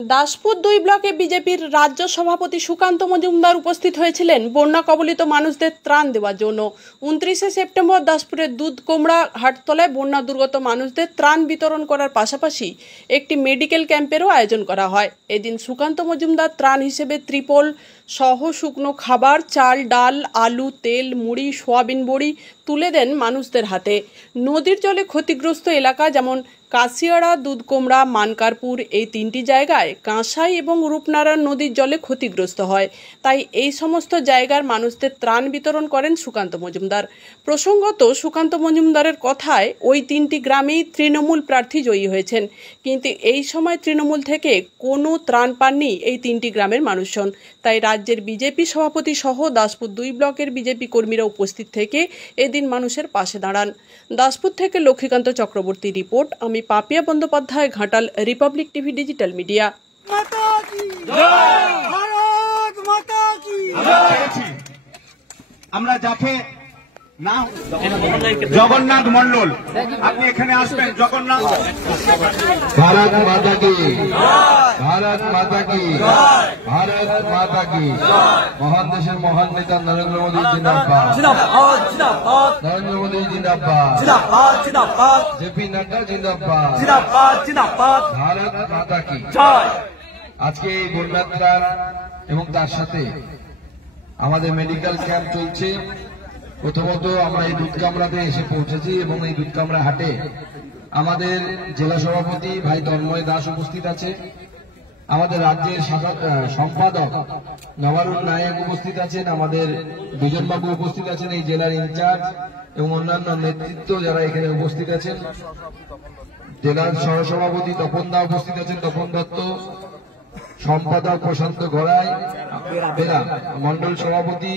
দাসপুর 2 ব্লকে বিজেপির রাজ্য সভাপতি সুকান্ত মজুমদার উপস্থিত হয়েছিলেন বন্যা কবলিত মানুষদের ত্রাণ দেওয়ার জন্য। 29 সেপ্টেম্বর দাসপুরের দুধকুমড়া হাটতলায় বন্যা দুর্গত মানুষদের ত্রাণ বিতরণ করার পাশাপাশি একটি মেডিকেল ক্যাম্পেরও আয়োজন করা হয়। এদিন সুকান্ত মজুমদার ত্রাণ হিসেবে ত্রিপল সহ শুকনো খাবার, চাল, ডাল, আলু, তেল, মুড়ি, সোয়াবিন বড়ি তুলে দেন মানুষদের হাতে। নদীর জলে ক্ষতিগ্রস্ত এলাকা যেমন কাশিয়াড়া, দুধকুমড়া, মানকারপুর এই তিনটি জায়গায় কাঁসাই এবং রূপনারায়ণ নদীর জলে ক্ষতিগ্রস্ত হয়। তাই এই সমস্ত জায়গার মানুষদের ত্রাণ বিতরণ করেন সুকান্ত মজুমদার। প্রসঙ্গত, সুকান্ত মজুমদারের কথায় ওই তিনটি গ্রামেই তৃণমূল প্রার্থী জয়ী হয়েছেন, কিন্তু এই সময় তৃণমূল থেকে কোনো ত্রাণ পাননি এই তিনটি গ্রামের মানুষজন। তাই রাজ্যের বিজেপি সভাপতি সহ দাসপুর 2 ব্লকের বিজেপি কর্মীরা উপস্থিত থেকে এদিন মানুষের পাশে দাঁড়ান। দাসপুর থেকে লক্ষ্মীকান্ত চক্রবর্তী রিপোর্ট। আমি Papiya Bandyopadhyay, Ghatal, Republic TV digital media. আমরা যাকে নাম জগন্নাথ মন্ডল, আপনি এখানে আসবেন। জগন্নাথ, ভারত মাতা কি, ভারত মাতা কি, ভারত মাতা কি। মহান দেশের মহান নেতা নরেন্দ্র মোদী জিন্দাবাদ, নরেন্দ্র মোদী জিন্দাবাদ, জেপি নাড্ডা জিন্দাবাদ, ভারত মাতা কি। আজকে এই বন্যার ত্রাণ এবং তার সাথে আমাদের মেডিকেল ক্যাম্প চলছে। প্রথমত আমরা এই দুধকামড়াতে এসে পৌঁছেছি এবং এই দুধকামড়া হাটে আমাদের জেলা সভাপতি ভাই তন্ময় দাস উপস্থিত আছে, আমাদের রাজ্যের সম্পাদক নবারুণ নায়ক উপস্থিত আছেন, আমাদের দুজনবাবু উপস্থিত আছেন, এই জেলার ইনচার্জ এবং অন্যান্য নেতৃত্ব যারা এখানে উপস্থিত আছেন, জেলার সহসভাপতি তপন দা উপস্থিত আছেন, তপন দত্ত, সম্পাদক প্রশান্ত গড়াই, মন্ডল সভাপতি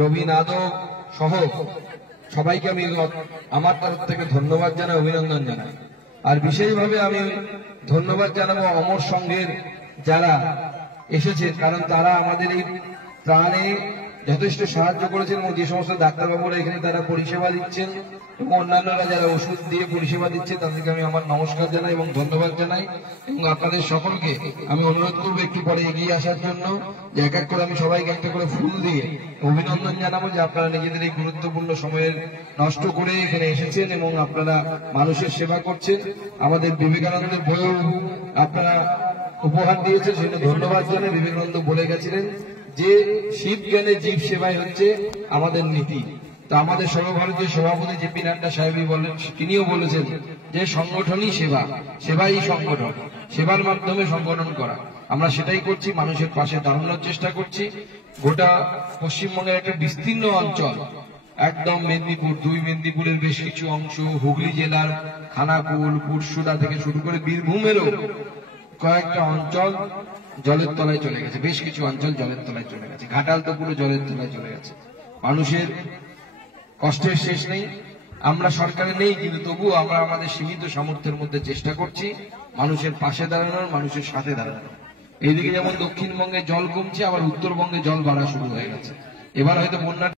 রবি নাদক সহ সবাইকে আমি আমার তরফ থেকে ধন্যবাদ জানাই, অভিনন্দন জানাই। আর বিশেষভাবে আমি ধন্যবাদ জানাবো অমর সংঘের যারা এসেছেন, কারণ তারা আমাদের এই ত্রাণে যথেষ্ট সাহায্য করেছেন এবং যে সমস্ত ডাক্তারবাবুরা এখানে তারা পরিষেবা দিচ্ছেন এবং অন্যান্যরা যারা ওষুধ দিয়ে পরিষেবা দিচ্ছে তাদেরকে আমি আমার নমস্কার জানাই এবং ধন্যবাদ জানাই। এবং আপনাদের সকলকে আমি অনুরোধ করবো একটু পরে এগিয়ে আসার জন্য, যে এক এক করে আমি সবাইকে একটা করে ফুল দিয়ে অভিনন্দন জানাবো যে আপনারা নিজেদের এই গুরুত্বপূর্ণ সময়ের নষ্ট করে এখানে এসেছেন এবং আপনারা মানুষের সেবা করছেন। আমাদের বিবেকানন্দের বইও আপনারা উপহার দিয়েছেন, সেটা ধন্যবাদ জানাই। বিবেকানন্দ বলে গেছিলেন যে শিব জ্ঞানে জীব সেবাই হচ্ছে আমাদের নীতি। তো আমাদের সর্বভারতীয় সভাপতি জেপি নাড্ডা সাহেবই বলেন, তিনিও বলেছেন যে সংগঠনই সেবা, সেবাই সংগঠন, সেবার মাধ্যমে সংগঠন করা। আমরা সেটাই করছি, মানুষের পাশে দাঁড়ানোর চেষ্টা করছি। গোটা পশ্চিমবঙ্গের একটা বিস্তীর্ণ অঞ্চল, একদম মেদিনীপুর, 2 মেদিনীপুরের বেশ কিছু অংশ, হুগলি জেলার খানাকুল, পুরসুরা থেকে শুরু করে বীরভূমেরও কয়েকটা অঞ্চল জলের তলায় চলে গেছে, বেশ কিছু অঞ্চল জলের তলায় চলে গেছে, ঘাটাল তো পুরো জলের তলায় চলে গেছে। মানুষের কষ্টের শেষ নেই। আমরা সরকারে নেই, কিন্তু তবুও আমরা আমাদের সীমিত সামর্থ্যের মধ্যে চেষ্টা করছি মানুষের পাশে দাঁড়ানোর, মানুষের সাথে দাঁড়ানোর। এইদিকে যেমন দক্ষিণবঙ্গে জল কমছে, আবার উত্তরবঙ্গে জল বাড়া শুরু হয়ে গেছে। এবার হয়তো বন্যা